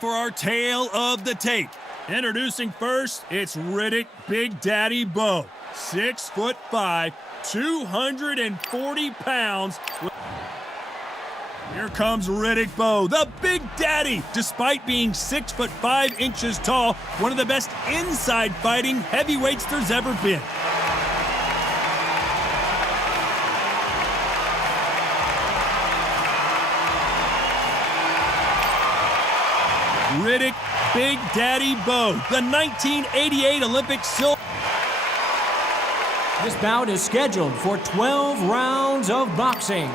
for our tale of the tape. Introducing first, it's Riddick Big Daddy Bowe. 6'5", 240 pounds. Here comes Riddick Bowe, the Big Daddy. Despite being 6'5" tall, one of the best inside fighting heavyweights there's ever been. Riddick Big Daddy Bowe, the 1988 Olympic silver. This bout is scheduled for 12 rounds of boxing.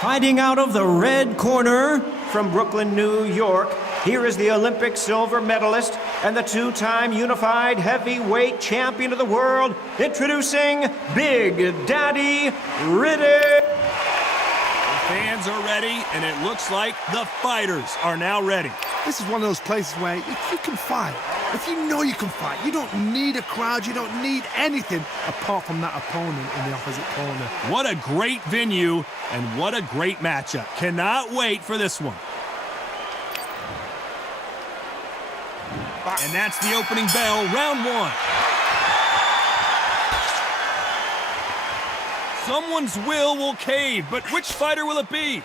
Fighting out of the red corner from Brooklyn, New York, here is the Olympic silver medalist and the two-time unified heavyweight champion of the world, introducing Big Daddy Riddick. The fans are ready, and it looks like the fighters are now ready. This is one of those places where if you can fight, if you know you can fight, you don't need a crowd, you don't need anything apart from that opponent in the opposite corner. What a great venue, and what a great matchup. Cannot wait for this one. And that's the opening bell, round one. Someone's will cave, but which fighter will it be?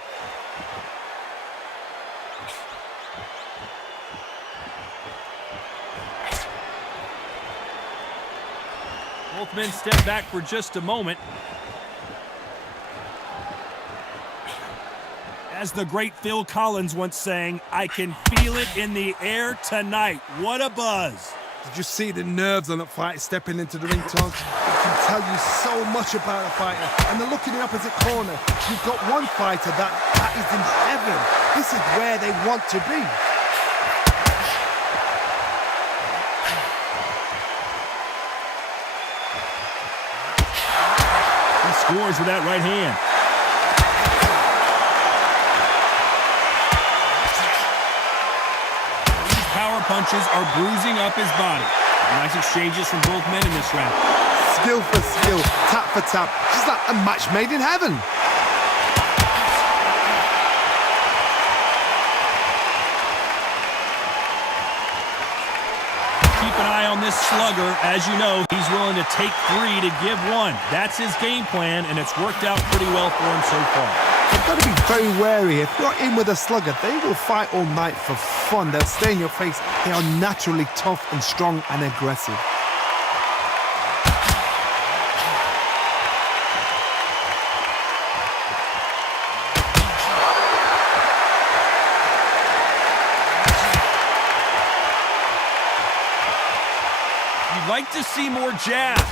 Both men step back for just a moment. As the great Phil Collins once sang, I can feel it in the air tonight. What a buzz. Did you see the nerves on that fight stepping into the ring, Tom? It can tell you so much about a fighter. And then look in the opposite corner. You've got one fighter that is in heaven. This is where they want to be. He scores with that right hand. Power punches are bruising up his body. Nice exchanges from both men in this round. Skill for skill, tap for tap. Just like a match made in heaven. Keep an eye on this slugger. As you know, he's willing to take 3 to give 1. That's his game plan, and it's worked out pretty well for him so far. You've got to be very wary. If you're in with a slugger, they will fight all night for fun. They'll stay in your face. They are naturally tough and strong and aggressive. You'd like to see more jabs.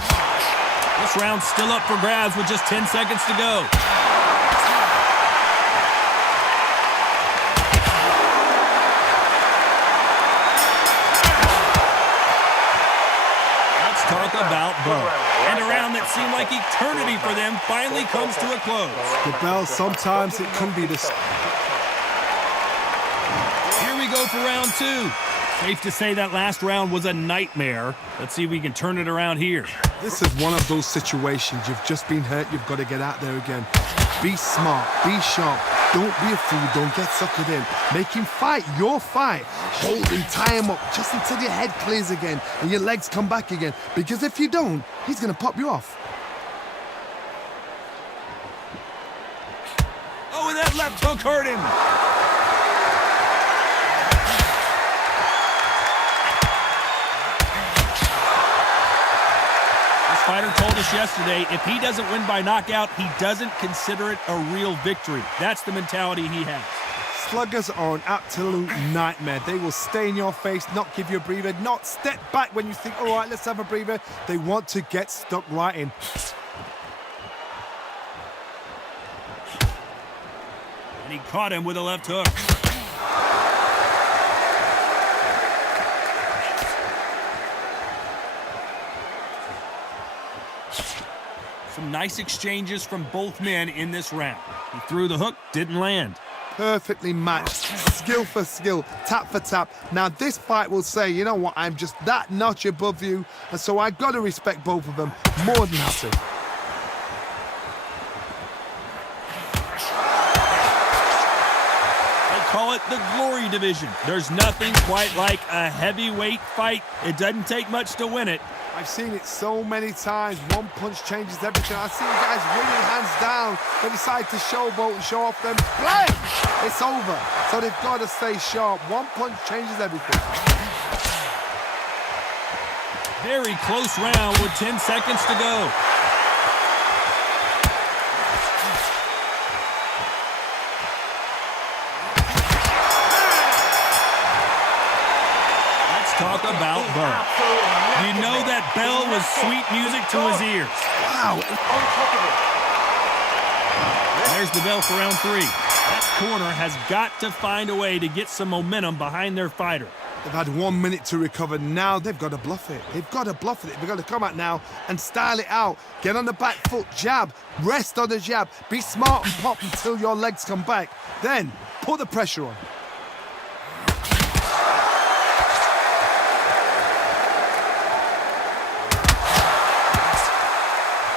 This round's still up for grabs with just 10 seconds to go. Talk about Bowe. And a round that seemed like eternity for them finally comes to a close. The bell, sometimes it can be the... Here we go for round 2. Safe to say that last round was a nightmare. Let's see if we can turn it around here. This is one of those situations. You've just been hurt. You've got to get out there again. Be smart. Be sharp. Don't be a fool. Don't get suckered in. Make him fight your fight. Hold him, tie him up just until your head clears again and your legs come back again. Because if you don't, he's going to pop you off. Oh, and that left hook hurt him. Fighter told us yesterday, if he doesn't win by knockout, he doesn't consider it a real victory. That's the mentality he has. Sluggers are an absolute nightmare. They will stay in your face, not give you a breather, not step back when you think, all right, let's have a breather. They want to get stuck right in. And he caught him with a left hook. Some nice exchanges from both men in this round. He threw the hook, didn't land. Perfectly matched, skill for skill, tap for tap. Now this fight will say, you know what, I'm just that notch above you, and so I got to respect both of them more than happy. They call it the Glory division. There's nothing quite like a heavyweight fight. It doesn't take much to win it. I've seen it so many times. One punch changes everything. I've seen guys winning hands down. They decide to showboat and show off them. Blam! It's over. So they've got to stay sharp. One punch changes everything. Very close round with 10 seconds to go. Talk about Bowe. You know that bell was sweet music to his ears. Wow. There's the bell for round 3. That corner has got to find a way to get some momentum behind their fighter. They've had 1 minute to recover. Now they've got to bluff it. They've got to bluff it. They've got to come out now and style it out. Get on the back foot, jab, rest on the jab. Be smart and pop until your legs come back. Then put the pressure on.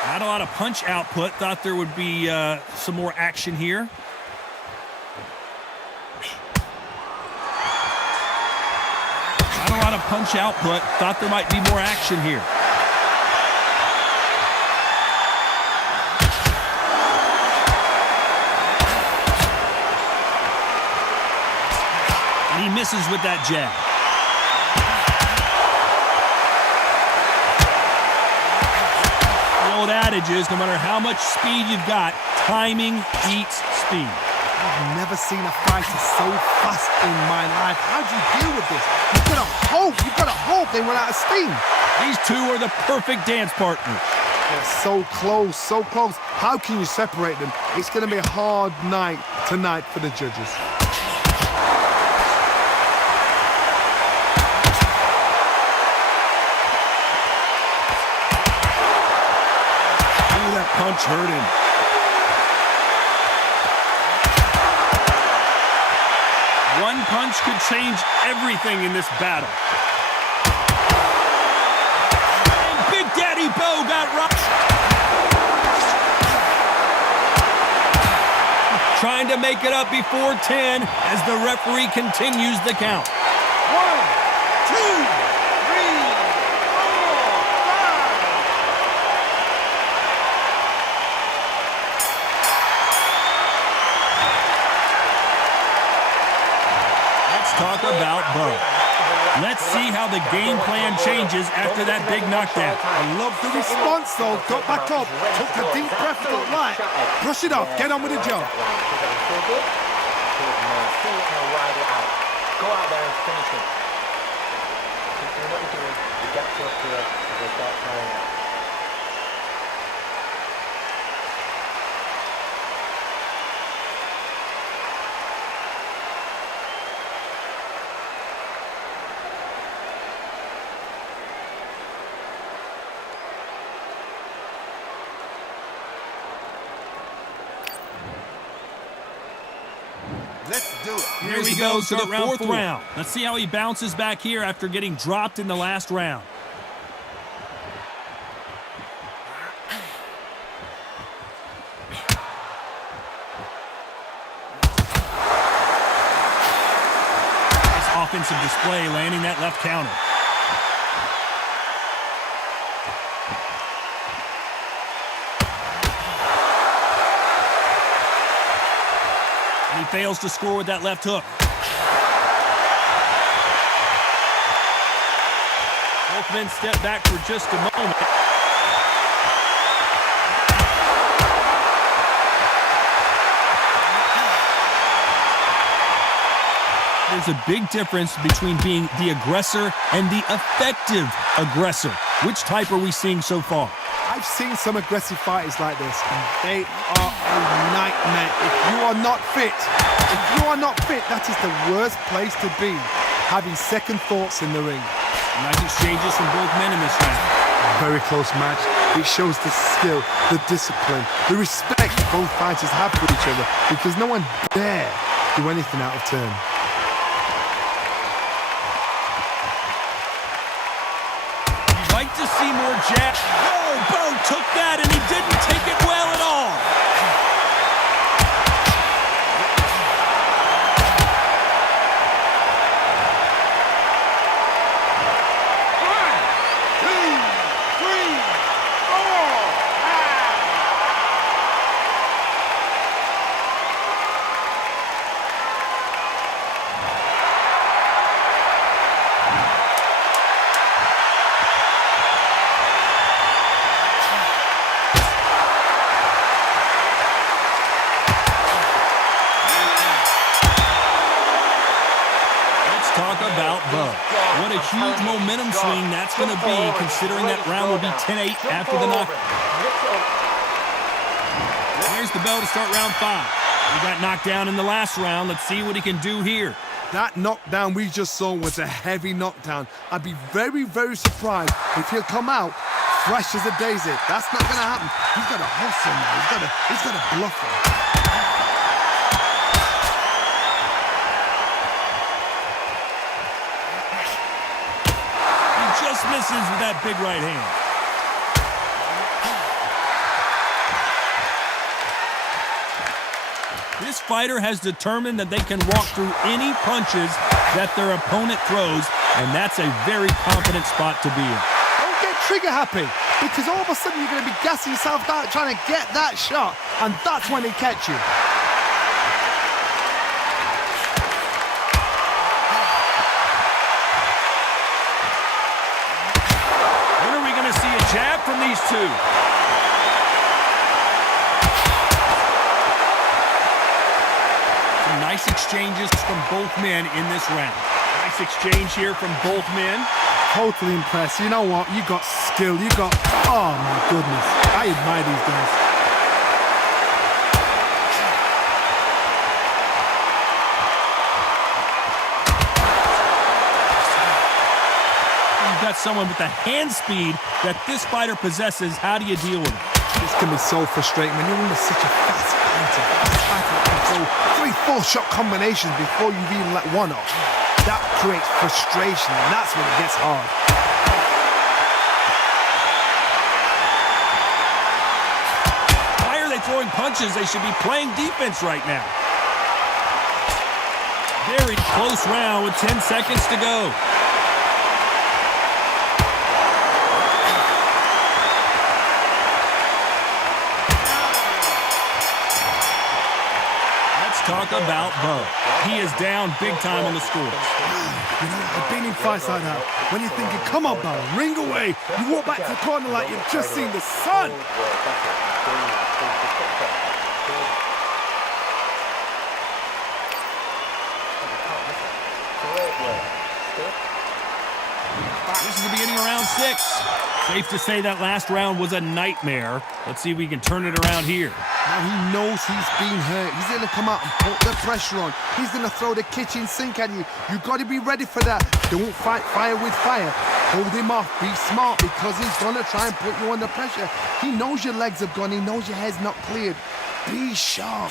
Not a lot of punch output. Thought there would be some more action here. Not a lot of punch output. Thought there might be more action here. And he misses with that jab. Old adage is no matter how much speed you've got, timing eats speed. I've never seen a fighter so fast in my life. How do you deal with this? You've got to hope they run out of steam. These two are the perfect dance partners. They're so close, so close. How can you separate them? It's going to be a hard night tonight for the judges. Punch hurt him. One punch could change everything in this battle. And Big Daddy Bowe got rocked. Trying to make it up before 10 as the referee continues the count. 1, 2, 3, 4, 5. Talk about Bowe. Let's see how the game plan changes after that big knockdown. I love the response, though. Got back up, took a deep breath, felt light. Brush it off, get on with the job. Go out there and finish it. Keep doing what you're doing. You get to up here and they start trying out. Let's do it. Here we go to the fourth round. Let's see how he bounces back here after getting dropped in the last round. Nice offensive display, landing that left counter. He fails to score with that left hook. Both men step back for just a moment. There's a big difference between being the aggressor and the effective aggressor. Which type are we seeing so far? I've seen some aggressive fighters like this, and they are a nightmare. If you are not fit, that is the worst place to be, having second thoughts in the ring. Nice exchanges from both men in this round. Very close match. It shows the skill, the discipline, the respect both fighters have for each other, because no one dare do anything out of turn. You'd like to see more jab. Oh, Bowe took that and he didn't take it well at all. 5 talk about Bowe. What a huge momentum swing that's going to be, considering that round will be 10-8 after the knockout. There's the bell to start round 5. He got knocked down in the last round. Let's see what he can do here. That knockdown we just saw was a heavy knockdown. I'd be very, very surprised if he'll come out fresh as a daisy. That's not going to happen. He's got to hustle now. He's got to bluff him. He just misses with that big right hand. This fighter has determined that they can walk through any punches that their opponent throws, and that's a very confident spot to be in. Don't get trigger happy, because all of a sudden you're going to be gassing yourself out trying to get that shot, and that's when they catch you. When are we going to see a jab from these two? Nice exchanges from both men in this round. Nice exchange here from both men. Totally impressed. You know what? You got skill. You got... Oh, my goodness. I admire these guys. You've got someone with the hand speed that this fighter possesses. How do you deal with it? This can be so frustrating when you're under such a fast fighter. Control 3-4 shot combinations before you've even let one off. That creates frustration, and that's when it gets hard. Why are they throwing punches? They should be playing defense right now. Very close round with 10 seconds to go. Talk about Bowe. He is down big time on the score. You know, I've been in fights like that. When you're thinking, come on, Bowe, ring away. You walk back to the corner like you've just seen the sun. This is the beginning of round 6. Safe to say that last round was a nightmare. Let's see if we can turn it around here. Now he knows he's being hurt. He's going to come out and put the pressure on. He's going to throw the kitchen sink at you. You've got to be ready for that. Don't fight fire with fire. Hold him off. Be smart, because he's going to try and put you under pressure. He knows your legs have gone. He knows your head's not cleared. Be sharp.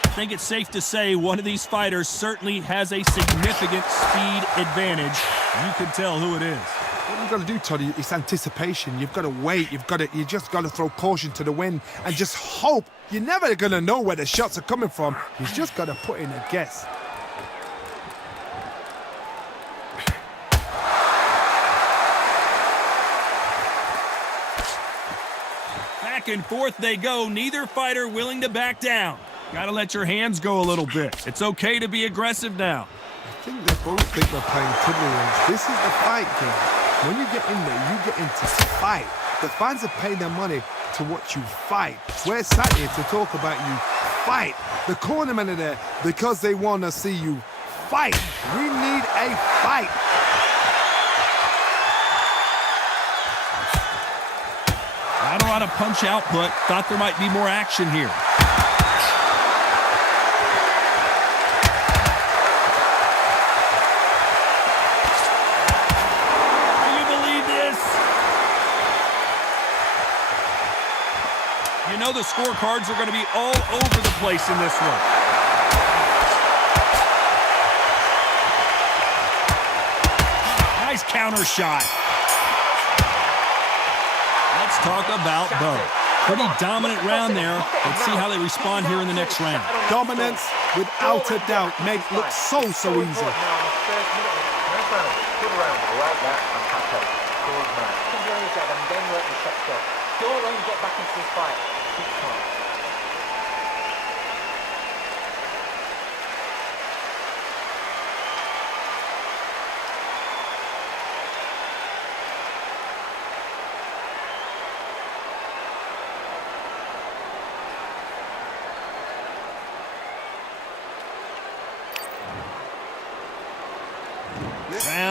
I think it's safe to say one of these fighters certainly has a significant speed advantage. You can tell who it is. What you've got to do, Toddy, is anticipation. You've got to wait. You just got to throw caution to the wind and just hope. You're never going to know where the shots are coming from. You just got to put in a guess. Back and forth they go. Neither fighter willing to back down. Gotta let your hands go a little bit. It's okay to be aggressive now. I think they both think they're playing tiddlywinks. This is the fight game. When you get in there, you get into fight. The fans are paying their money to watch you fight. We're sat here to talk about you fight. The cornermen are there because they want to see you fight. We need a fight. Not a lot of punch output. Thought there might be more action here. You know the scorecards are going to be all over the place in this one. Nice counter shot. Let's talk about Bowe. Pretty dominant round there. Let's see how they respond here in the next round. Dominance, without a doubt, makes it look so easy. Good round, like that, and happy. Good man. Continue your job and then work your shots off. Don't let him get back into this fight. Keep calm.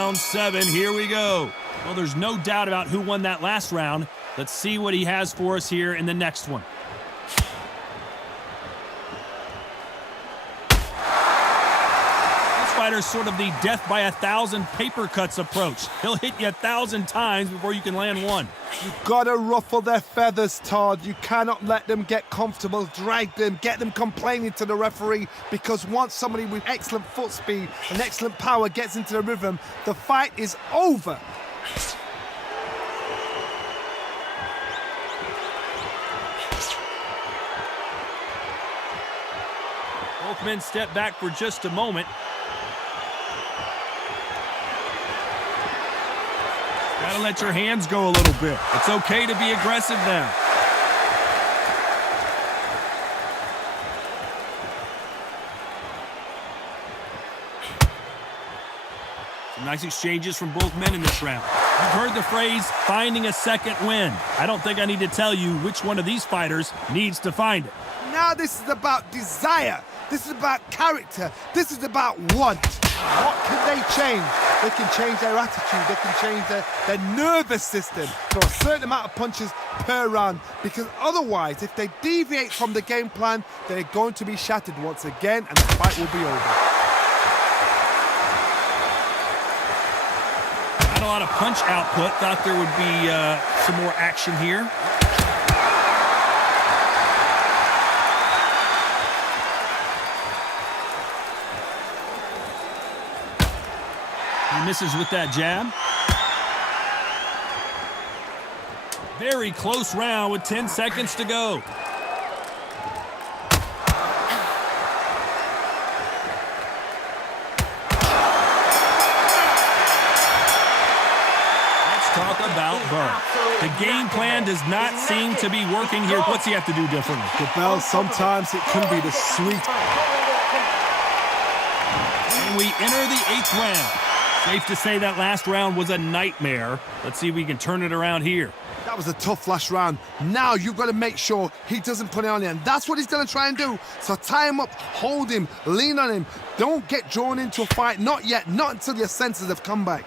round 7. Here we go. Well, there's no doubt about who won that last round. Let's see what he has for us here in the next one. This fighter's sort of the death by 1,000 paper cuts approach. He'll hit you 1,000 times before you can land one. You gotta ruffle their feathers, Todd. You cannot let them get comfortable, drag them, get them complaining to the referee, because once somebody with excellent foot speed and excellent power gets into the rhythm, the fight is over. Both men step back for just a moment. Gotta let your hands go a little bit. It's okay to be aggressive now. Some nice exchanges from both men in this round. You've heard the phrase, finding a second win. I don't think I need to tell you which one of these fighters needs to find it. Now this is about desire. This is about character. This is about want. What can they change? They can change their attitude. They can change their nervous system for a certain amount of punches per round. Because otherwise, if they deviate from the game plan, they're going to be shattered once again and the fight will be over. Not a lot of punch output. Thought there would be some more action here. He misses with that jab. Very close round with 10 seconds to go. Let's talk about Bowe. The game plan does not seem to be working here. What's he have to do differently? Well, sometimes it can be the sweet. And we enter the 8th round. Safe to say that last round was a nightmare. Let's see if we can turn it around here. That was a tough last round. Now you've got to make sure he doesn't put it on you, and that's what he's going to try and do. So tie him up, hold him, lean on him. Don't get drawn into a fight. Not yet. Not until your senses have come back.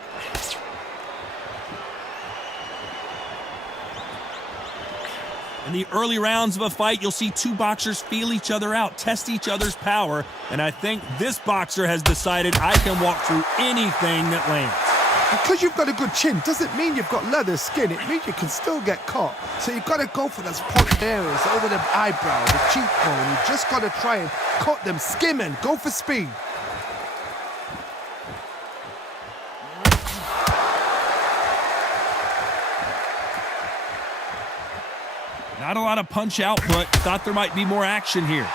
In the early rounds of a fight, you'll see two boxers feel each other out, test each other's power, and I think this boxer has decided I can walk through anything that lands. Because you've got a good chin doesn't mean you've got leather skin. It means you can still get caught. So you've got to go for those pointed areas over the eyebrow, the cheekbone. You've just got to try and cut them, skim and go for speed. Not a lot of punch output. Thought there might be more action here.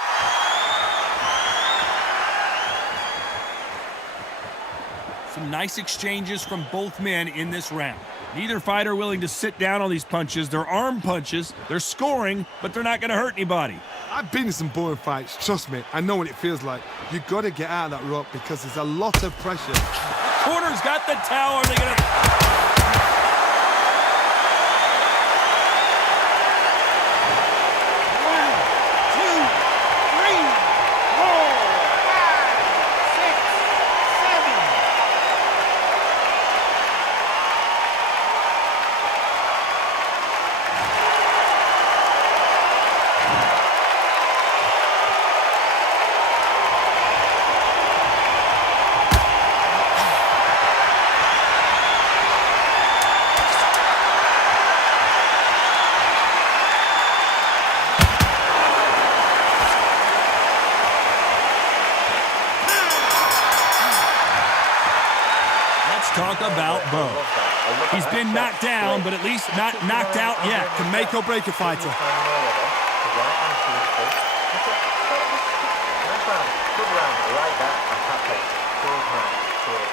Some nice exchanges from both men in this round. Neither fighter willing to sit down on these punches. They're arm punches. They're scoring, but they're not going to hurt anybody. I've been in some boring fights. Trust me, I know what it feels like. You've got to get out of that rope because there's a lot of pressure. Corner's got the towel. Are they going to... Talk about Bowe. He's been knocked down, but at least not knocked out yet. Can make or break a fighter. Good round, like that. I'm happy. Good man. Good.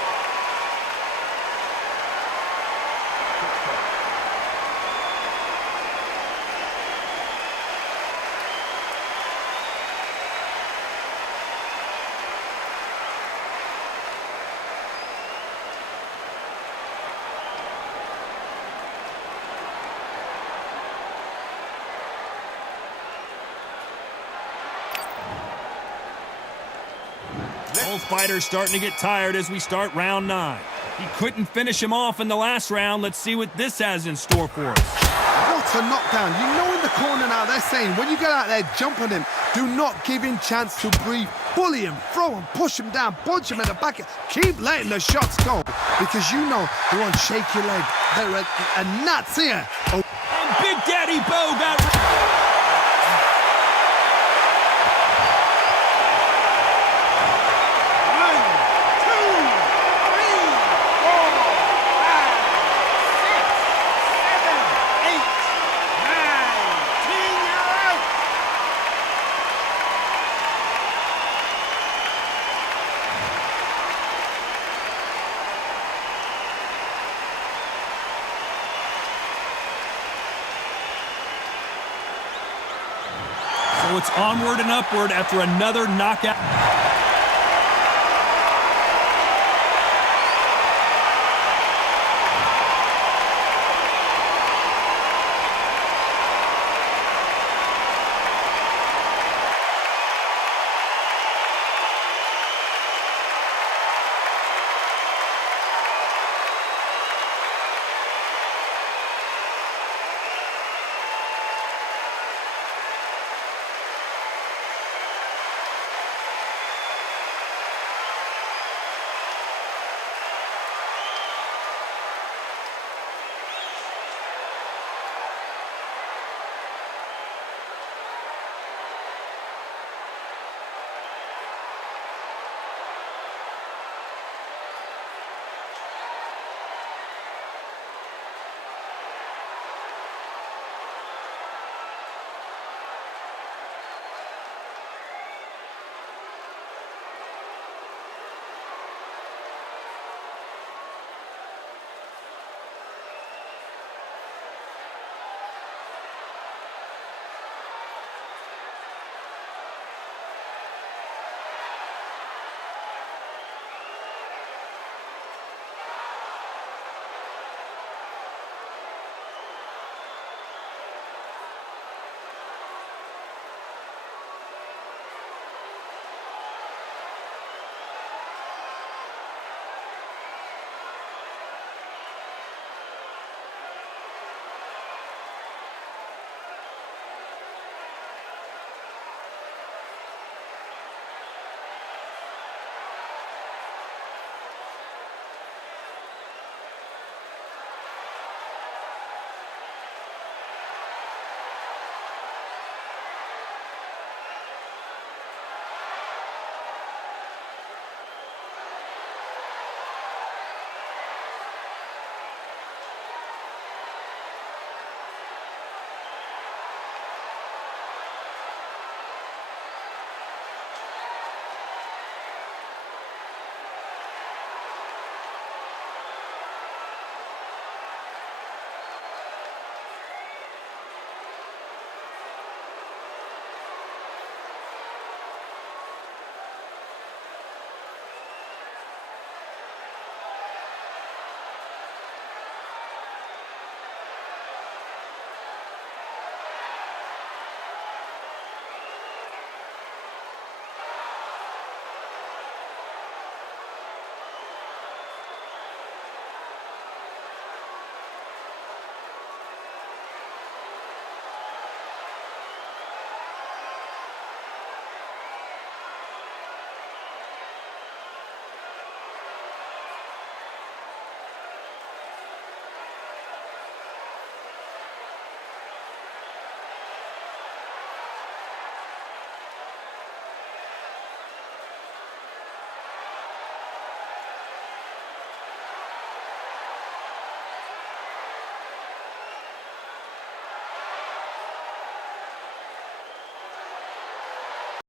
Both fighters starting to get tired as we start round 9. He couldn't finish him off in the last round. Let's see what this has in store for us. What a knockdown. You know in the corner now they're saying when you get out there, jump on him. Do not give him chance to breathe. Bully him, throw him, push him down, punch him in the back. Keep letting the shots go because you know they're on shaky leg. They're a nuts here. Oh. And Big Daddy Bowe got... So it's onward and upward after another knockout.